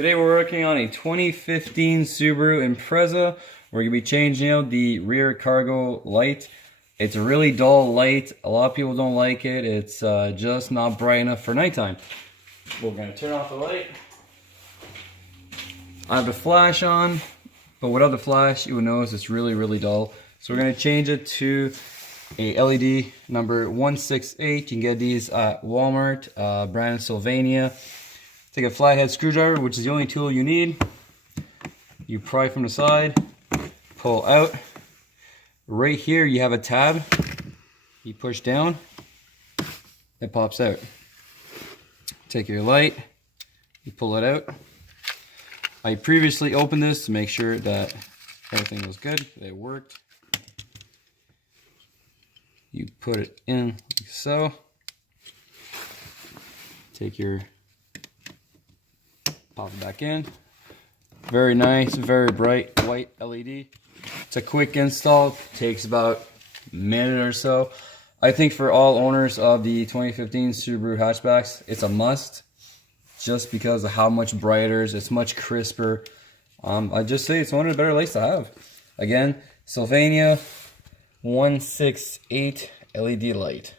Today we're working on a 2015 Subaru Impreza. We're going to be changing out the rear cargo light. It's a really dull light. A lot of people don't like it. It's just not bright enough for nighttime. We're going to turn off the light. I have the flash on, but without the flash you will notice it's really dull. So we're going to change it to a LED number 168. You can get these at Walmart, brand Sylvania. Take a flathead screwdriver, which is the only tool you need. You pry from the side, pull out. Right here you have a tab. You push down, it pops out. Take your light, you pull it out. I previously opened this to make sure that everything was good, that it worked. You put it in like so. Take your pop it back in. Very nice, very bright white LED. It's a quick install, takes about a minute or so. I think for all owners of the 2015 Subaru hatchbacks, it's a must just because of how much brighter it is. It's much crisper. I just say it's one of the better lights to have. Again, Sylvania 168 LED light.